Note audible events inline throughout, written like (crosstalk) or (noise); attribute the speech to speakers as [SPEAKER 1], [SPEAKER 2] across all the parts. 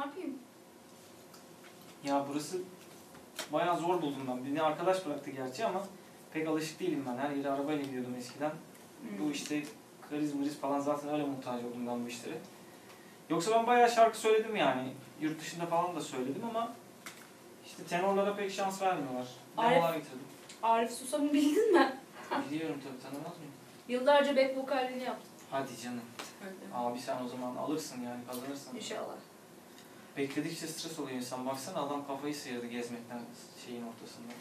[SPEAKER 1] yapayım?
[SPEAKER 2] Ya burası bayağı zor buldum ben. Beni arkadaş bıraktı gerçi ama pek alışık değilim ben. Her yere arabayla gidiyordum eskiden.
[SPEAKER 1] Hmm.
[SPEAKER 2] Bu işte kriz mriz falan zaten öyle muhtaç oldum ben bu işlere. Yoksa ben bayağı şarkı söyledim yani. Yurt dışında falan da söyledim ama işte tenorlara pek şans vermiyorlar.
[SPEAKER 1] Arif-
[SPEAKER 2] Demolar getirdim.
[SPEAKER 1] Arif Susam'ı bildin mi? (laughs)
[SPEAKER 2] Biliyorum tabii tanımaz mıyım?
[SPEAKER 1] Yıllarca back vokalini yaptım.
[SPEAKER 2] Hadi canım. Abi sen o zaman alırsın yani kazanırsın.
[SPEAKER 1] İnşallah.
[SPEAKER 2] Bekledikçe stres oluyor insan. Baksana adam kafayı sıyırdı gezmekten şeyin ortasında.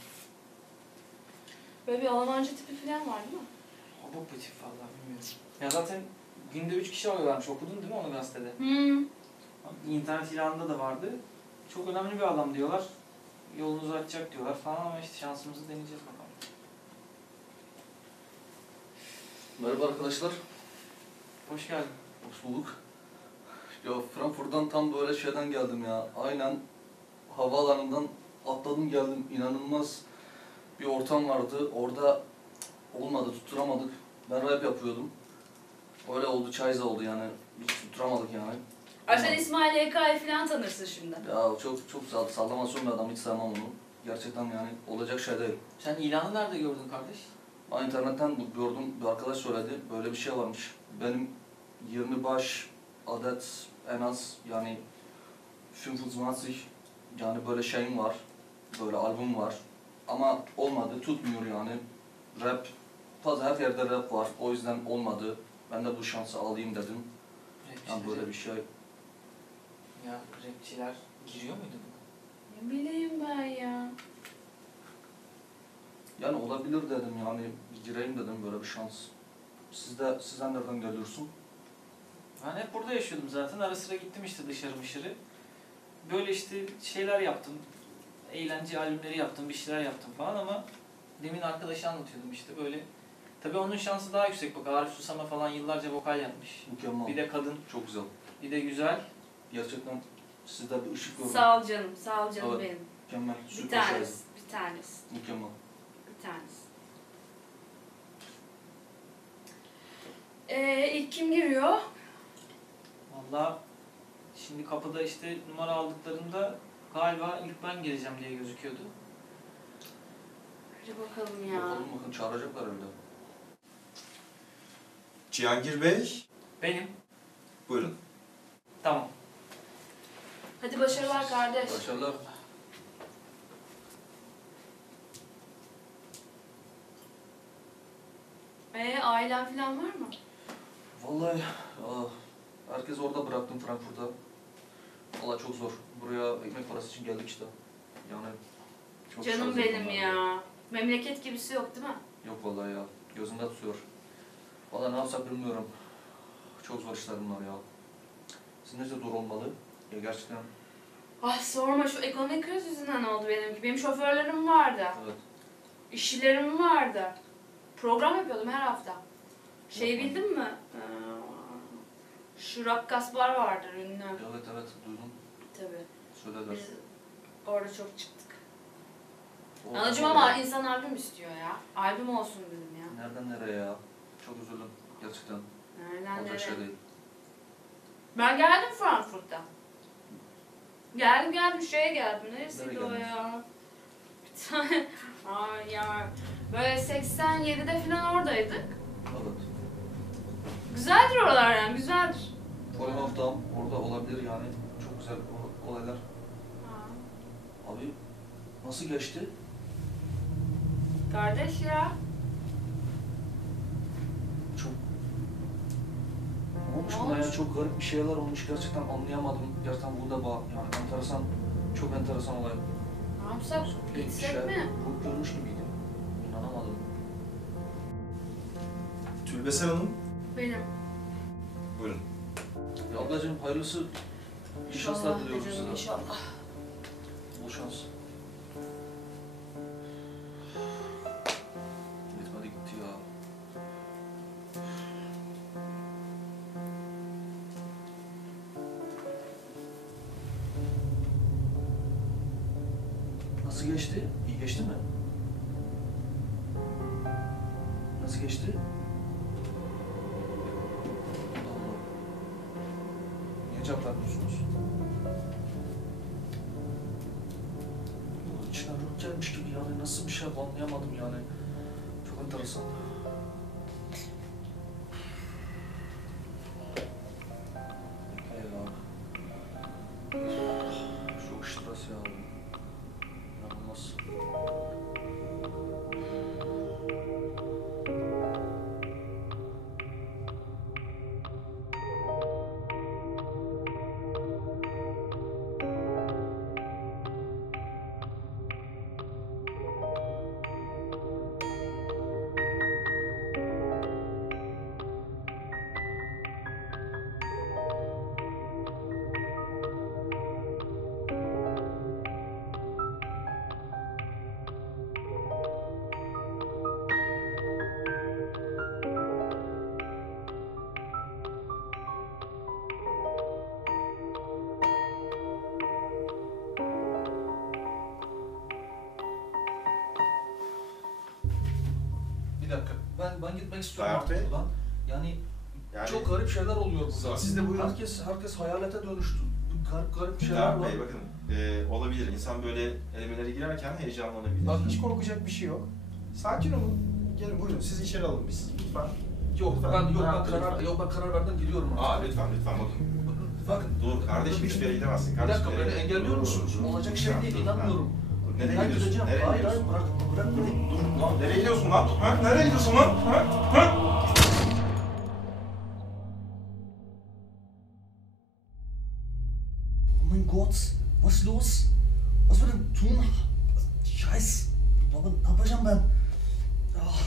[SPEAKER 1] Böyle bir Almancı tipi falan var değil mi?
[SPEAKER 2] Abuk bir tip vallahi bilmiyorum. Ya zaten günde üç kişi alıyorlarmış. Okudun değil mi onu gazetede?
[SPEAKER 1] Hmm.
[SPEAKER 2] İnternet ilanında da vardı. Çok önemli bir adam diyorlar. Yolunuzu açacak diyorlar falan ama işte şansımızı deneyeceğiz bakalım.
[SPEAKER 3] Merhaba arkadaşlar.
[SPEAKER 2] Hoş geldin.
[SPEAKER 3] Hoş bulduk. Ya Frankfurt'tan tam böyle şeyden geldim ya. Aynen havaalanından atladım geldim. İnanılmaz bir ortam vardı. Orada olmadı, tutturamadık. Ben rap yapıyordum. Öyle oldu, çayza oldu yani. Biz tutturamadık yani.
[SPEAKER 1] Sen İsmail YK'yı falan tanırsın şimdi.
[SPEAKER 3] Ya çok çok sall- sallamasyon bir adam, hiç sevmem onu. Gerçekten yani olacak şey değil.
[SPEAKER 2] Sen ilanı nerede gördün kardeş?
[SPEAKER 3] Ben internetten gördüm, bir arkadaş söyledi. Böyle bir şey varmış. Benim 20 baş adet en az yani 25 yani böyle şeyim var. Böyle albüm var. Ama olmadı, tutmuyor yani. Rap, fazla her yerde rap var. O yüzden olmadı. Ben de bu şansı alayım dedim. Yani
[SPEAKER 2] Rapçileri-
[SPEAKER 3] böyle bir şey.
[SPEAKER 2] Ya rapçiler giriyor muydu buna?
[SPEAKER 1] Ne bileyim ben ya.
[SPEAKER 3] Yani olabilir dedim yani. Bir gireyim dedim böyle bir şans. Siz de, sizden nereden geliyorsun?
[SPEAKER 2] Ben hep burada yaşıyordum zaten. Ara sıra gittim işte dışarı mışırı. Böyle işte şeyler yaptım. Eğlence albümleri yaptım, bir şeyler yaptım falan ama demin arkadaşı anlatıyordum işte böyle. Tabii onun şansı daha yüksek bak. Arif Susam'a falan yıllarca vokal yapmış.
[SPEAKER 3] Mükemmel.
[SPEAKER 2] Bir de kadın,
[SPEAKER 3] Çok güzel.
[SPEAKER 2] bir de güzel.
[SPEAKER 3] Gerçekten sizde bir ışık gördüm.
[SPEAKER 1] Sağ ol canım, sağ ol canım
[SPEAKER 3] Evet.
[SPEAKER 1] benim.
[SPEAKER 3] Mükemmel.
[SPEAKER 1] Bir
[SPEAKER 3] Süper şey.
[SPEAKER 1] tanesi, bir tanesi,
[SPEAKER 3] Mükemmel.
[SPEAKER 1] bir tanesi. Ee, ilk kim giriyor?
[SPEAKER 2] Valla şimdi kapıda işte numara aldıklarında galiba ilk ben geleceğim diye gözüküyordu.
[SPEAKER 1] Hadi bakalım ya.
[SPEAKER 3] Bakalım bakın çağıracaklar öyle.
[SPEAKER 4] Cihangir Bey,
[SPEAKER 2] Benim.
[SPEAKER 4] buyurun.
[SPEAKER 2] Tamam.
[SPEAKER 1] Hadi başarılar kardeş.
[SPEAKER 3] Başarılar.
[SPEAKER 1] Ee, ailen falan var mı?
[SPEAKER 3] Vallahi ah, herkes orada bıraktım Frankfurt'a. Vallahi çok zor. Buraya ekmek parası için geldik işte. Yani çok
[SPEAKER 1] Canım benim
[SPEAKER 3] zamanlar.
[SPEAKER 1] ya. Memleket gibisi yok değil mi?
[SPEAKER 3] Yok vallahi ya. Gözümde tutuyor. Vallahi ne yapsak bilmiyorum. Çok zor işler bunlar ya. Sizin de zor olmalı. Ya gerçekten
[SPEAKER 1] Ah sorma şu ekonomik kriz yüzünden oldu benimki. Benim şoförlerim vardı.
[SPEAKER 3] evet.
[SPEAKER 1] İşçilerim vardı. Program yapıyordum her hafta. Şey
[SPEAKER 3] Yapma.
[SPEAKER 1] bildin mi? Ee, şu rakkaslar vardır ünlü.
[SPEAKER 3] Evet evet duydum.
[SPEAKER 1] Tabii.
[SPEAKER 3] Söylediler.
[SPEAKER 1] Biz orada çok çıktık.
[SPEAKER 3] O-
[SPEAKER 1] Anacığım ama insan albüm istiyor ya. Albüm olsun dedim ya.
[SPEAKER 3] Nereden nereye ya? Çok üzüldüm. Gerçekten.
[SPEAKER 1] Nereden
[SPEAKER 3] Olacak şey
[SPEAKER 1] nereye?
[SPEAKER 3] değil.
[SPEAKER 1] Ben geldim Frankfurt'ta. Geldim geldim şeye geldim. Neresiydi
[SPEAKER 3] Nereye
[SPEAKER 1] o ya? Bir tane. (laughs) Ay ya. Böyle 87'de falan oradaydık.
[SPEAKER 3] Evet.
[SPEAKER 1] Güzeldir oralar yani güzeldir.
[SPEAKER 3] Forum haftam orada olabilir yani. Çok güzel o- olaylar. Abi nasıl geçti?
[SPEAKER 1] Kardeş ya.
[SPEAKER 3] Çok ne olmuş
[SPEAKER 1] Ne
[SPEAKER 3] buna ya?
[SPEAKER 1] olmuş?
[SPEAKER 3] Çok garip bir şeyler olmuş. Gerçekten anlayamadım. Gerçekten burada bağ yani enteresan, çok enteresan olay.
[SPEAKER 1] Ne yapsak? Gitsek
[SPEAKER 3] şey
[SPEAKER 1] mi?
[SPEAKER 3] bu- görmüş gibiydim. İnanamadım.
[SPEAKER 4] Tülbesen Hanım,
[SPEAKER 1] Benim.
[SPEAKER 4] buyurun.
[SPEAKER 3] Ya ablacığım hayırlısı. İyi şanslar
[SPEAKER 1] İnşallah
[SPEAKER 3] diliyorum
[SPEAKER 1] canım,
[SPEAKER 3] size.
[SPEAKER 1] İnşallah.
[SPEAKER 3] Bol şans. Yetmedi gitti ya. Nasıl geçti? İyi geçti mi? Nasıl geçti? Yapıyorsunuz? İçine ruh gibi yani nasıl bir şey anlayamadım yani. Çok enteresan. Ben gitmek istiyorum artık buradan. Yani,
[SPEAKER 4] Yani
[SPEAKER 3] çok garip şeyler oluyor burada.
[SPEAKER 4] Siz de buyurun.
[SPEAKER 3] Herkes herkes hayalete dönüştü. Garip garip şeyler
[SPEAKER 4] Ferhat
[SPEAKER 3] var.
[SPEAKER 4] Bey bakın e, olabilir. İnsan böyle elemelere girerken heyecanlanabilir.
[SPEAKER 5] Bak hiç korkacak bir şey yok. Sakin olun. Gelin buyurun sizi içeri alalım biz. Lütfen.
[SPEAKER 3] Yok
[SPEAKER 5] Lütfen.
[SPEAKER 3] ben yok ben karar
[SPEAKER 5] lütfen.
[SPEAKER 3] yok ben karar verdim gidiyorum. artık.
[SPEAKER 4] Aa lütfen lütfen bakın. (laughs)
[SPEAKER 3] Bakın.
[SPEAKER 4] Dur kardeşim
[SPEAKER 3] Bir-
[SPEAKER 4] hiçbir yere gidemezsin.
[SPEAKER 3] Bir
[SPEAKER 4] Kardeşim,
[SPEAKER 3] dakika beni engelliyor musunuz? Olacak şey değil inanmıyorum.
[SPEAKER 4] Nereye
[SPEAKER 3] ben
[SPEAKER 4] gidiyorsun?
[SPEAKER 3] gideceğim.
[SPEAKER 4] Nereye
[SPEAKER 3] hayır
[SPEAKER 4] gidiyorsun?
[SPEAKER 3] hayır bırak bırak beni. Dur.
[SPEAKER 4] Lan nereye gidiyorsun lan? Ha? Nereye gidiyorsun lan? Ha? Ha?
[SPEAKER 3] Oh mein Gott, was los? Was wir denn tun? Scheiß. Baba ne yapacağım ben? Ah.